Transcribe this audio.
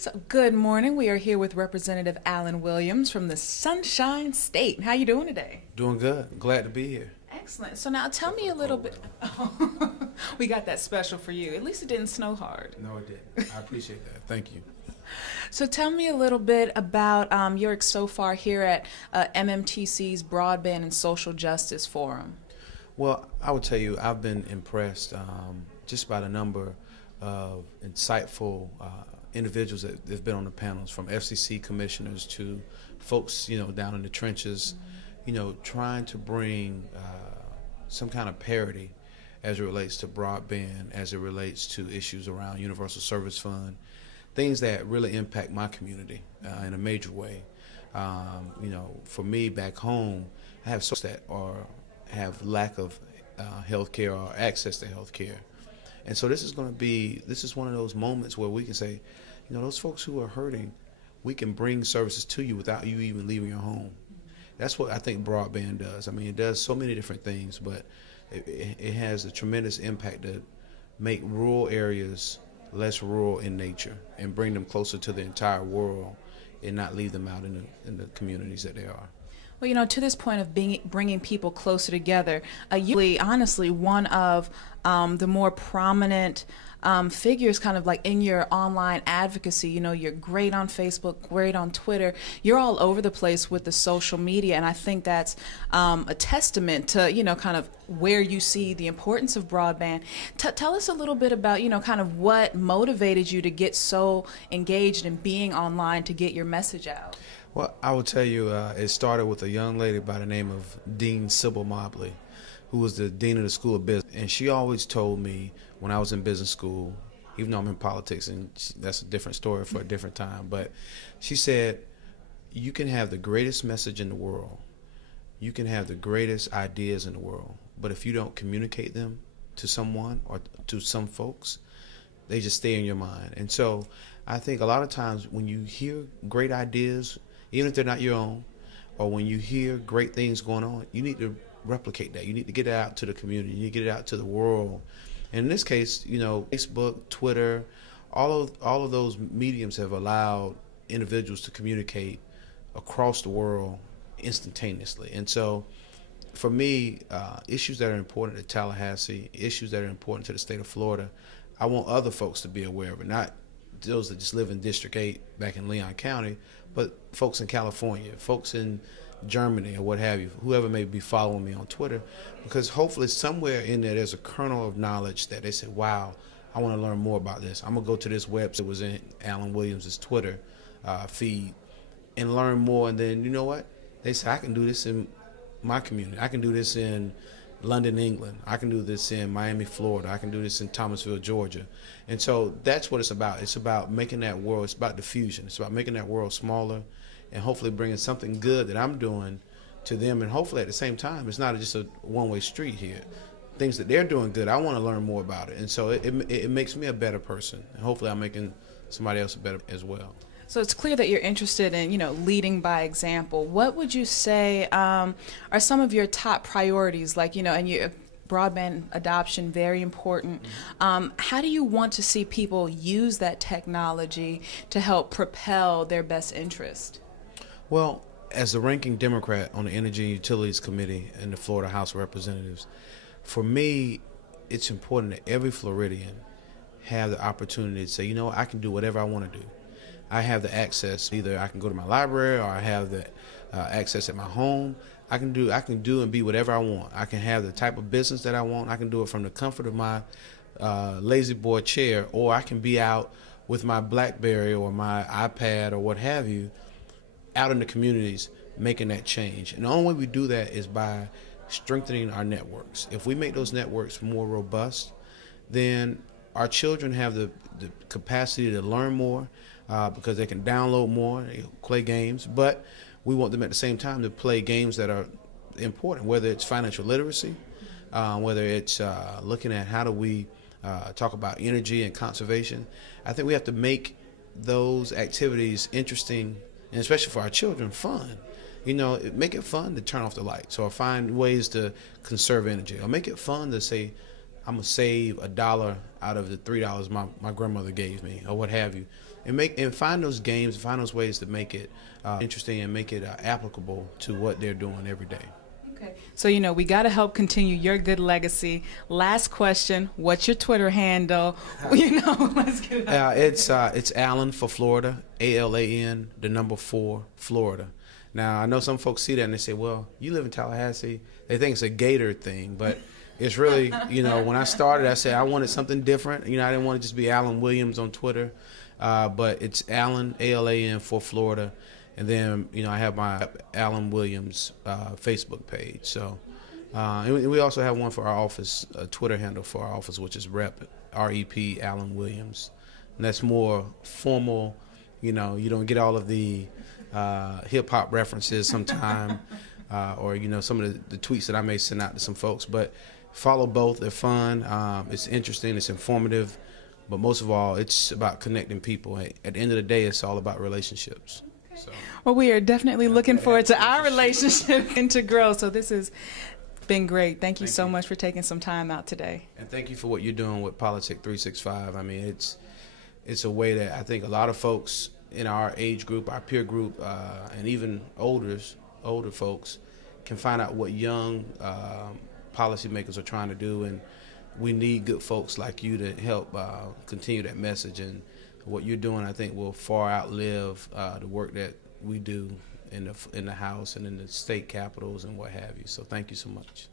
So, good morning. We are here with Representative Alan Williams from the Sunshine State. How you doing today? Doing good. Glad to be here. Excellent. So now tell me a little bit. We got that special for you. At least it didn't snow hard. No, it didn't. I appreciate that. Thank you. So tell me a little bit about your so far here at MMTC's Broadband and Social Justice Forum. Well, I would tell you I've been impressed just by the number of insightful individuals that have been on the panels, from FCC commissioners to folks, down in the trenches, trying to bring some kind of parity as it relates to broadband, as it relates to issues around Universal Service Fund, things that really impact my community in a major way. For me back home, I have folks that have lack of health care or access to health care. And so this is one of those moments where we can say, those folks who are hurting, we can bring services to you without you even leaving your home. That's what I think broadband does. I mean, it does so many different things, but it has a tremendous impact to make rural areas less rural in nature and bring them closer to the entire world and not leave them out in the communities that they are. Well, to this point of bringing people closer together, honestly, one of the more prominent figures kind of like in your online advocacy. You're great on Facebook, great on Twitter. You're all over the place with the social media, and I think that's a testament to, kind of where you see the importance of broadband. Tell us a little bit about, kind of what motivated you to get so engaged in being online to get your message out. Well, I will tell you, it started with a young lady by the name of Dean Sybil Mobley, who was the dean of the School of Business. And she always told me when I was in business school, even though I'm in politics, and that's a different story for a different time, but she said, you can have the greatest message in the world, you can have the greatest ideas in the world, but if you don't communicate them to someone or to some folks, they just stay in your mind. And so I think a lot of times when you hear great ideas, even if they're not your own, or when you hear great things going on, you need to replicate that. You need to get it out to the community. You need to get it out to the world. And in this case, Facebook, Twitter, all of those mediums have allowed individuals to communicate across the world instantaneously. And so for me, issues that are important to Tallahassee, issues that are important to the state of Florida, I want other folks to be aware of it, not those that just live in District 8 back in Leon County, but folks in California, folks in Germany, or what have you, whoever may be following me on Twitter, because hopefully somewhere in there's a kernel of knowledge that they say, wow, I want to learn more about this. I'm going to go to this website that was in Alan Williams' Twitter feed and learn more. And then, you know what? They say, I can do this in my community. I can do this in London, England. I can do this in Miami, Florida. I can do this in Thomasville, Georgia. And so that's what it's about. It's about making that world, it's about diffusion. It's about making that world smaller and hopefully bringing something good that I'm doing to them. And hopefully at the same time, it's not just a one-way street here. Things that they're doing good, I want to learn more about it. And so it makes me a better person. And hopefully I'm making somebody else better as well. So it's clear that you're interested in, leading by example. What would you say are some of your top priorities? Like, and your broadband adoption, very important. How do you want to see people use that technology to help propel their best interest? Well, as the ranking Democrat on the Energy and Utilities Committee in the Florida House of Representatives, for me, it's important that every Floridian have the opportunity to say, I can do whatever I want to do. I have the access. Either I can go to my library or I have the access at my home. I can do and be whatever I want. I can have the type of business that I want. I can do it from the comfort of my lazy boy chair, or I can be out with my BlackBerry or my iPad or what have you, out in the communities making that change. And the only way we do that is by strengthening our networks. If we make those networks more robust, then our children have the capacity to learn more, because they can download more, play games, but we want them at the same time to play games that are important, whether it's financial literacy, whether it's looking at how do we talk about energy and conservation. I think we have to make those activities interesting, and especially for our children, fun. Make it fun to turn off the lights, or find ways to conserve energy, or make it fun to say, I'm going to save $1 out of the $3 my grandmother gave me, or what have you. and find those games, find those ways to make it interesting and make it applicable to what they're doing every day. Okay. So, we got to help continue your good legacy. Last question, what's your Twitter handle? Let's get it. It's Allen for Florida, ALAN, the number 4, Florida. Now, I know some folks see that and they say, well, you live in Tallahassee. They think it's a Gator thing, but it's really, when I started, I said I wanted something different. I didn't want to just be Allen Williams on Twitter, but it's Allen, ALAN for Florida. And then, I have my Allen Williams Facebook page. So, and we also have one for our office, a Twitter handle for our office, which is REP Allen Williams. And that's more formal. You don't get all of the hip-hop references sometime or, some of the tweets that I may send out to some folks. But follow both. They're fun. It's interesting. It's informative. But most of all, it's about connecting people. At the end of the day, it's all about relationships. So. Well, we are definitely looking forward to our relationship and to grow. So this has been great. Thank you so much for taking some time out today. And thank you for what you're doing with Politic 365. I mean, it's a way that I think a lot of folks in our age group, our peer group, and even older folks can find out what young policymakers are trying to do. And we need good folks like you to help continue that message. And what you're doing, I think, will far outlive the work that we do in the House and in the state capitals and what have you. So thank you so much.